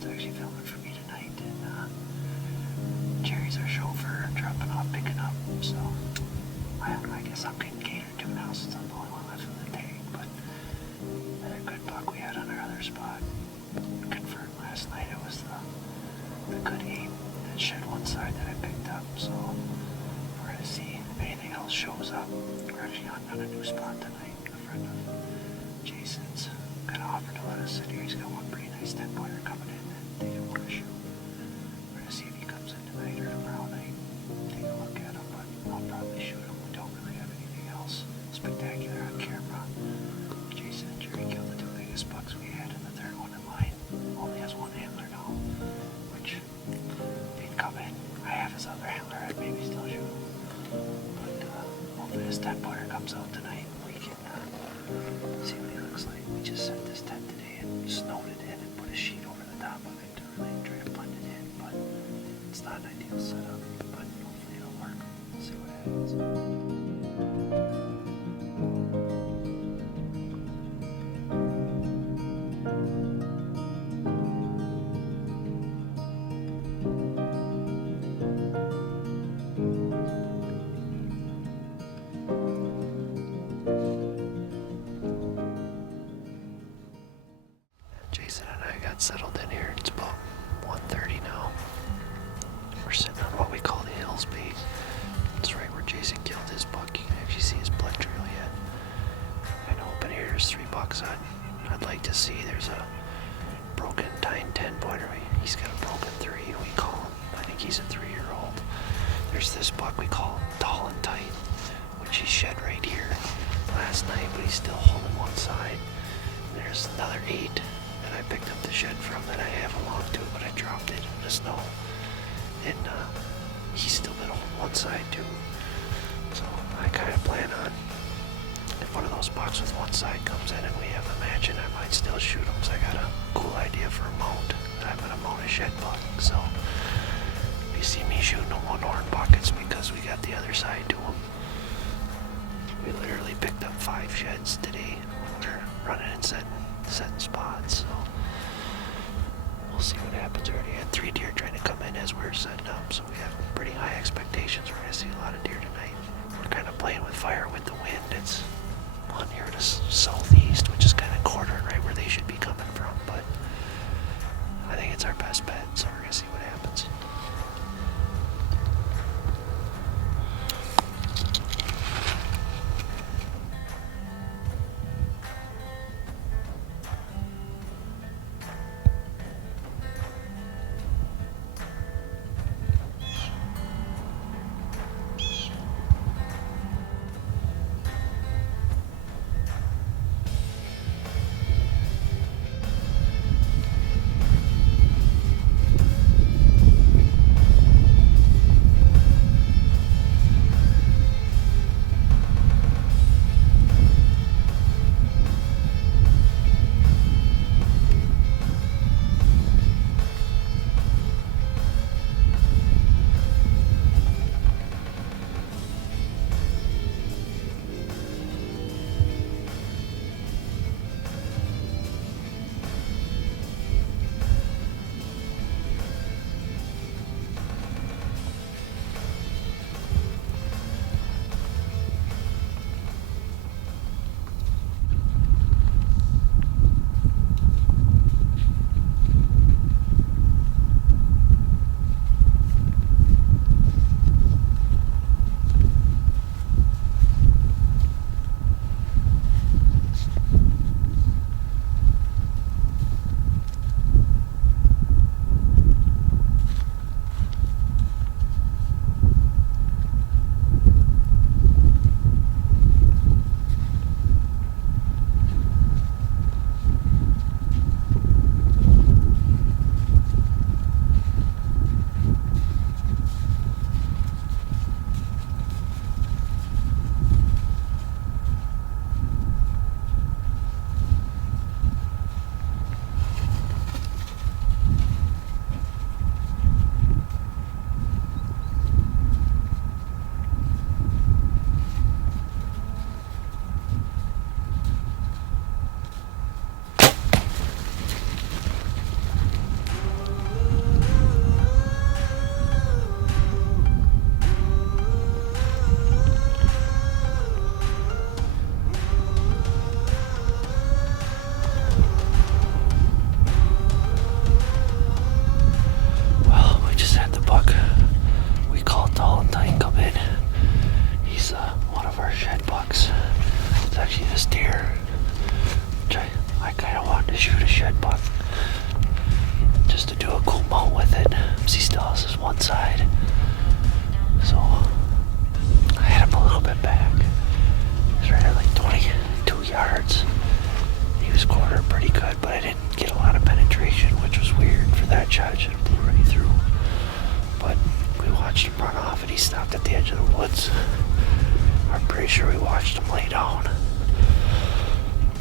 Jason's actually filming for me tonight, and Jerry's our chauffeur, dropping off, picking up, so I guess I'm getting catered to now since I'm the only one left in the tag, but another good buck we had on our other spot. Confirmed last night it was the good 8 that shed one side that I picked up, so we're going to see if anything else shows up. We're actually on a new spot tonight. A friend of Jason's kind of offered to let us sit here. He's got one pretty nice 10-pointer coming in that they didn't want to shoot. We're going to see if he comes in tonight or tomorrow night. Take a look at him, but I'll probably shoot him. We don't really have anything else spectacular on camera. Jason and Jerry killed the 2 biggest bucks we had, and the third one in line only has 1 antler now, which if he'd come in, I have his other antler, I'd maybe still shoot him. But hopefully this 10-pointer comes out tonight and we can see what he looks like. We just set this tent today and snowed it in and put a sheet over the top of it to really try to blend it in, but it's not an ideal setup, but hopefully it'll work. We'll see what happens. Jason and I got settled in here. It's about 1:30 now. We're sitting on what we call the Hills Base. It's right where Jason killed his buck. You can actually see his blood trail yet. And up in here there's 3 bucks I'd like to see. There's a broken tine 10-pointer. He's got a broken 3, we call him. I think he's a 3-year-old. There's this buck we call him Tall and Tight, which he shed right here last night, but he's still holding one side. There's another 8 that I picked up the shed from that I have along to it, but I dropped it in the snow. And he's still been on one side too. So I kind of plan on, if one of those bucks with one side comes in and we have a match, and I might still shoot him. So I got a cool idea for a mount. I'm going to mount a shed buck. So if you see me shooting a one-horn buck, it's because we got the other side to him. We literally picked up 5 sheds today when we were running and setting spots, so we'll see what happens. We already had 3 deer trying to come in as we're setting up, so we have pretty high expectations. We're going to see a lot of deer tonight. We're kind of playing with fire with the wind. It's on here to southeast, which is kind of quartering right where they should be coming from, but I think it's our best bet, so we're going to see what happens. to shoot a shed buck, just to do a cool mount with it. He still has his one side, so I had him a little bit back. He's right at like 22 yards. He was quartered pretty good, but I didn't get a lot of penetration, which was weird for that shot. It should have blew right through. But we watched him run off, and he stopped at the edge of the woods. I'm pretty sure we watched him lay down.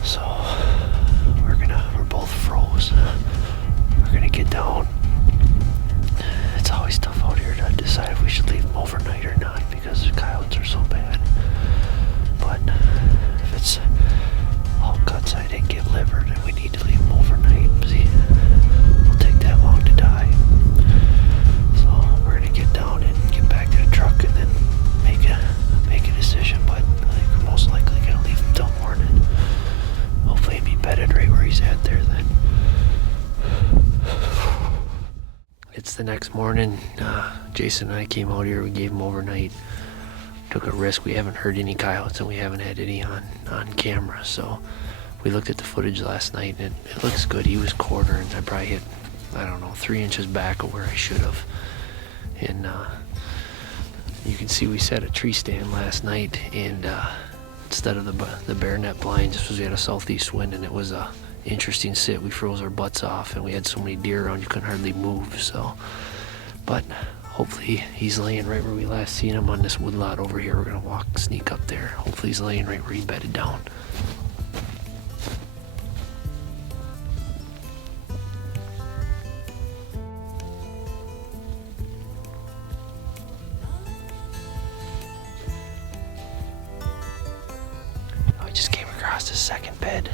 So we're both froze. We're gonna get down. It's always tough out here to decide if we should leave him overnight or not because the coyotes are so bad. But if it's all guts I didn't get liver, then we need to leave him overnight. See, it'll take that long to die. So we're gonna get down and get back to the truck and then make a decision. But I think we're most likely gonna leave him till morning. Hopefully he'll be bedded right where he's at there then. It's the next morning. Jason and I came out here. We gave him overnight. Took a risk. We haven't heard any coyotes and we haven't had any on camera. So we looked at the footage last night and it looks good. He was quartering. I probably hit, 3 inches back of where I should have. And you can see we set a tree stand last night, and instead of the bear net blind, just because we had a southeast wind and it was a interesting sit, we froze our butts off and we had so many deer around you couldn't hardly move. So, but hopefully he's laying right where we last seen him on this wood lot over here. We're gonna sneak up there. Hopefully he's laying right where he bedded down. We just came across his second bed.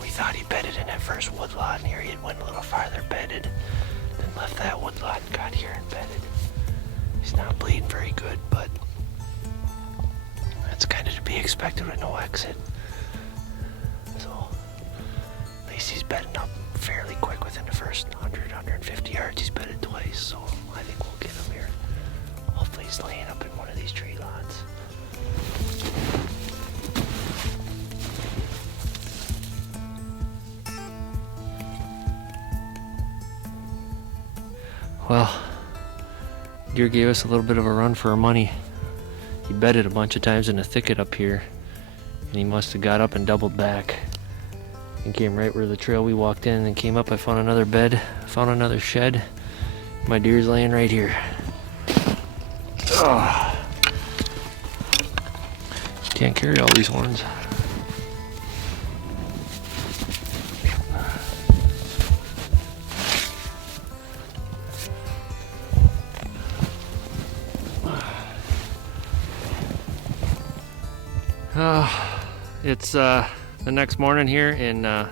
We thought he bedded in that first wood lot, and here he went a little farther, bedded, then left that wood lot and got here and bedded. He's not bleeding very good, but that's kind of to be expected with no exit. So at least he's bedding up fairly quick within the first 100, 150 yards. He's bedded twice, so I think we'll get him here. Hopefully he's laying up in one of these tree lots. Well, deer gave us a little bit of a run for our money. He bedded a bunch of times in the thicket up here, and he must have got up and doubled back and came right where the trail we walked in, and came up. I found another bed, found another shed. My deer's laying right here. Oh. Can't carry all these horns. It's the next morning here, and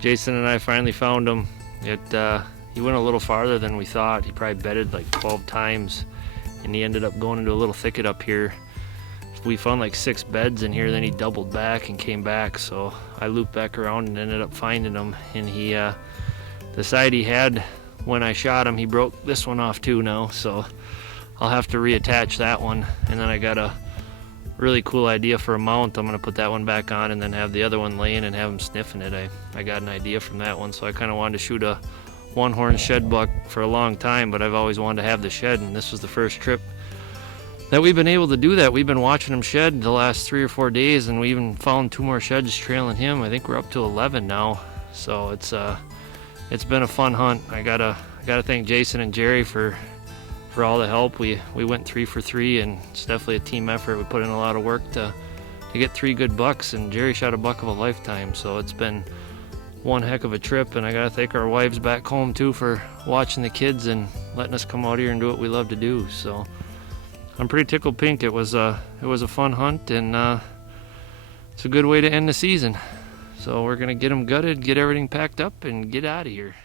Jason and I finally found him. He went a little farther than we thought. He probably bedded like 12 times, and he ended up going into a little thicket up here. We found like 6 beds in here, then he doubled back and came back, so I looped back around and ended up finding him. And he, the side he had when I shot him, he broke this one off too now, so I'll have to reattach that one. And then I got a really cool idea for a mount. I'm gonna put that one back on and then have the other one laying and have him sniffing it. I got an idea from that one, so I kind of wanted to shoot a one-horn shed buck for a long time, but I've always wanted to have the shed, and this was the first trip that we've been able to do that. We've been watching him shed the last 3 or 4 days, and we even found 2 more sheds trailing him. I think we're up to 11 now, so it's been a fun hunt. I gotta thank Jason and Jerry for all the help. We went 3 for 3, and it's definitely a team effort. We put in a lot of work to get 3 good bucks, and Jerry shot a buck of a lifetime, so it's been one heck of a trip. And I gotta thank our wives back home too for watching the kids and letting us come out here and do what we love to do. So I'm pretty tickled pink. It was a fun hunt, and it's a good way to end the season. So we're gonna get them gutted, get everything packed up, and get out of here.